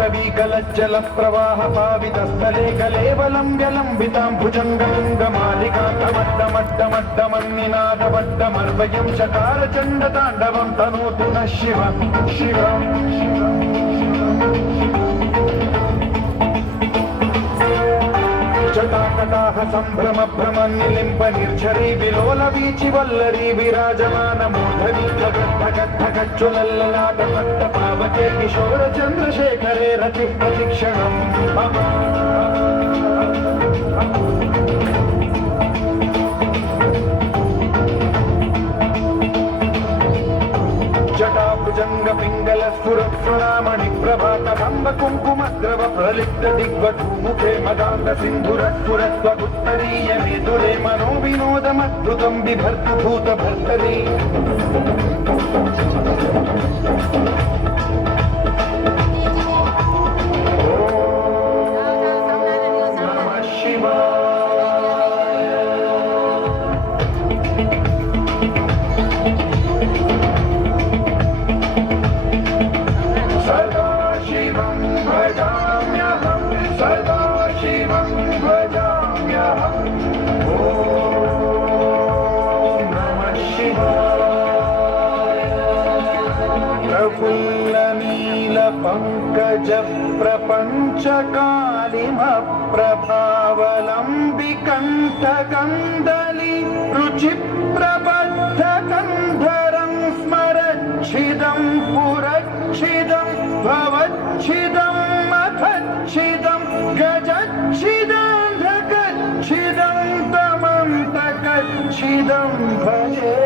पाटवीकलज्जल प्रवाह पावितस्थले कलेवलं व्यलम्बितां भुजङ्गलिङ्गमालिकान्तमड्डमड्डमड्डमन्निनादवड्डमर्वयं चकार चण्डताण्डवं तनोतु नः शिव शिव जटाकटाह सम्भ्रम भ्रम निलिम्ब निर्झरी विलोल वीचि वल्लरी विराजमान मूर्धनि धगद्धगद्धगज्ज्वलल्ललाट पट्ट पावके किशोर चन्द्रशेखरे रति प्रतिक्षणम् जटाभुजंग पिंगल स्फुरत्स्वरामणि प्रभात भंग कुंकुम द्रव प्रलिप्त दिग्वधू मुखे मदांत सिंधुरस्फुरत्वगुत्तरीय मेदुरे मनो विनोदमद्भुतं बिभर्तु भूत भर्तरी पंकज प्रपंच कालिम प्रभावलंबिकंठ कंदली रुचि प्रबद्ध कंधरं स्मरच्छिदं पुरच्छिदं भवच्छिदं मखच्छिदं गजच्छिदं धगच्छिदं तमं तकच्छिदं भजे